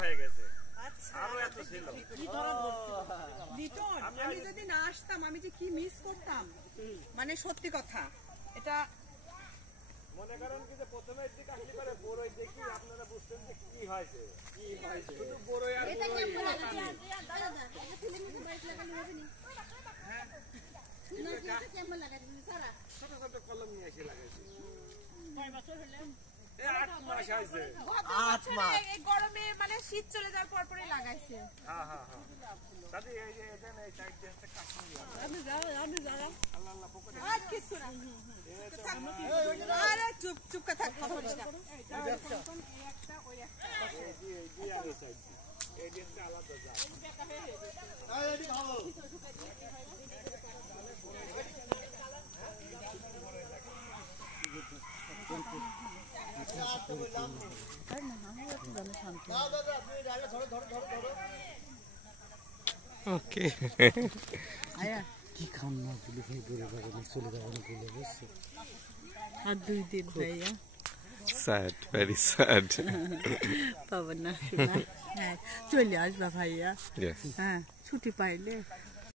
হয়ে গেছে। আচ্ছা আরো এত ছিল। লিটন, আমি যদি না আসতাম আমি যে কি মিস করতাম, মানে সত্যি কথা। এটা মনে করেন কি যে প্রথমের দিকে আসলে পরে বড়ই দেখি আপনারা বুঝতেন যে কি হয়েছে, শুধু বড়ই আর বড়ই। ছোট ছোট কলম নিয়ে এসে লাগাইছি। 8 মাস হয়েছে। 8 মাস এই গরমে মানে শীত চলে যাওয়ার পর পরে লাগাইছে। হ্যাঁ হ্যাঁ হ্যাঁ। দাদি এই যে এখানে এই সাইড দিয়ে একটা কাশ্মীরি আছে। আমি যাও আল্লাহ আল্লাহ পকেটে আর কিছু না। আরে চুপ চুপ কথা থাক, কথা বলিস না। এই একটা ওই একটা। এই যে আর সাইড এই যে আলাদা যায়। এই এদিকে ভালো ওকে আয়া কি খান না দিলে ভাই বলে যাবে না, চলে যাবে না বলে বুঝছো। আর 2 দিন ভাইয়া স্যাড, ভেরি স্যাড। পাবো না, হ্যাঁ চলে আসবা ভাইয়া। Yes. হ্যাঁ ছুটি পাইলে